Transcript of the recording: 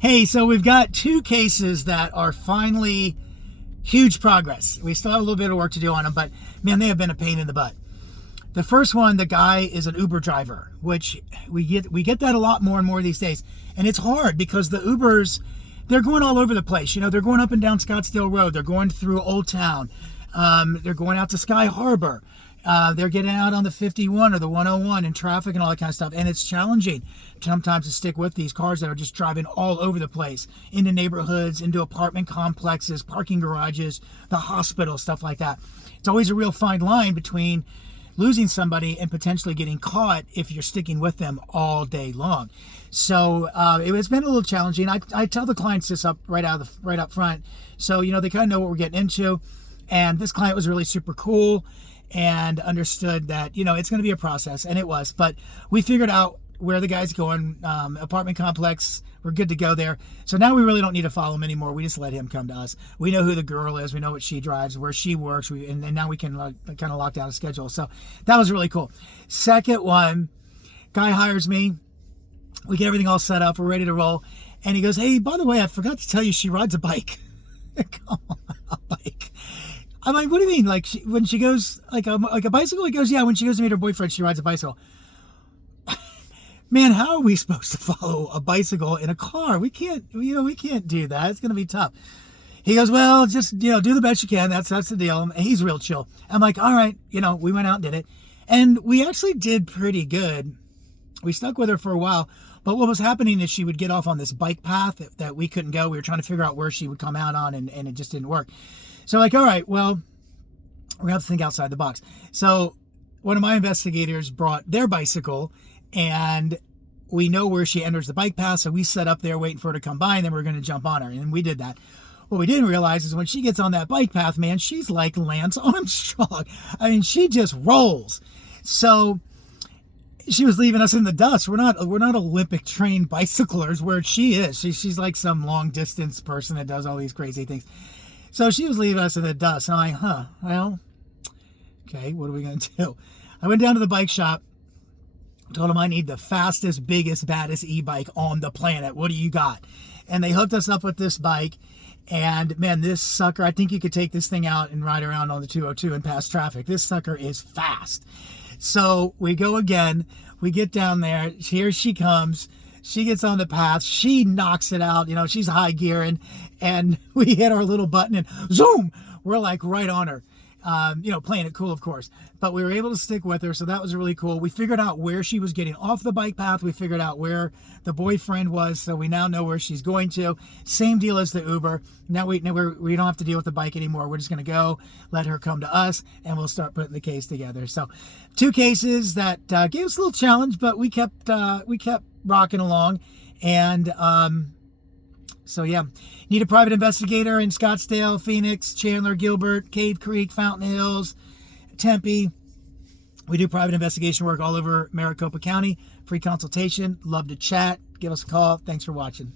Hey, so we've got two cases that are finally huge progress. We still have a little bit of work to do on them, but man, they have been a pain in the butt. The first one, the guy is an Uber driver, which we get that a lot more and more these days. And it's hard because the Ubers, they're going all over the place. You know, they're going up and down Scottsdale Road. They're going through Old Town. They're going out to Sky Harbor. They're getting out on the 51 or the 101 in traffic and all that kind of stuff. And it's challenging sometimes to stick with these cars that are just driving all over the place, into neighborhoods, into apartment complexes, parking garages, the hospital, stuff like that. It's always a real fine line between losing somebody and potentially getting caught if you're sticking with them all day long. So it's been a little challenging. I tell the clients this right up front, so you know they kind of know what we're getting into. And this client was really super cool and understood that, you know, it's going to be a process, and it was. But we figured out where the guy's going, apartment complex. We're good to go there. So now we really don't need to follow him anymore. We just let him come to us. We know who the girl is. We know what she drives, where she works. And now we can kind of lock down a schedule. So that was really cool. Second one, guy hires me. We get everything all set up. We're ready to roll. And he goes, hey, by the way, I forgot to tell you she rides a bike. Come on, a bike. I'm like, what do you mean? Like when she goes like a bicycle? He goes, yeah, when she goes to meet her boyfriend, she rides a bicycle. Man, how are we supposed to follow a bicycle in a car? We can't do that. It's going to be tough. He goes, well, just, do the best you can. That's the deal. And he's real chill. I'm like, all right, we went out and did it. And we actually did pretty good. We stuck with her for a while. But what was happening is she would get off on this bike path that we couldn't go. We were trying to figure out where she would come out on, and it just didn't work. So like, all right, well, we're going to have to think outside the box. So one of my investigators brought their bicycle, and we know where she enters the bike path. So we set up there waiting for her to come by, and then we're going to jump on her. And we did that. What we didn't realize is when she gets on that bike path, man, she's like Lance Armstrong. I mean, she just rolls. So she was leaving us in the dust. We're not Olympic trained bicyclers where she is. She's like some long distance person that does all these crazy things. So she was leaving us in the dust. And I'm like, well, okay, what are we going to do? I went down to the bike shop, told them I need the fastest, biggest, baddest e-bike on the planet. What do you got? And they hooked us up with this bike. And man, this sucker, I think you could take this thing out and ride around on the 202 and pass traffic. This sucker is fast. So we go again. We get down there. Here she comes. She gets on the path. She knocks it out. She's high gearing. And we hit our little button and zoom, we're like right on her. Playing it cool, of course. But we were able to stick with her, so that was really cool. We figured out where she was getting off the bike path. We figured out where the boyfriend was, so we now know where she's going to. Same deal as the Uber. Now we don't have to deal with the bike anymore. We're just going to go, let her come to us, and we'll start putting the case together. So 2 cases that gave us a little challenge, but we kept rocking along. And so yeah, need a private investigator in Scottsdale, Phoenix, Chandler, Gilbert, Cave Creek, Fountain Hills, Tempe. We do private investigation work all over Maricopa County. Free consultation. Love to chat. Give us a call. Thanks for watching.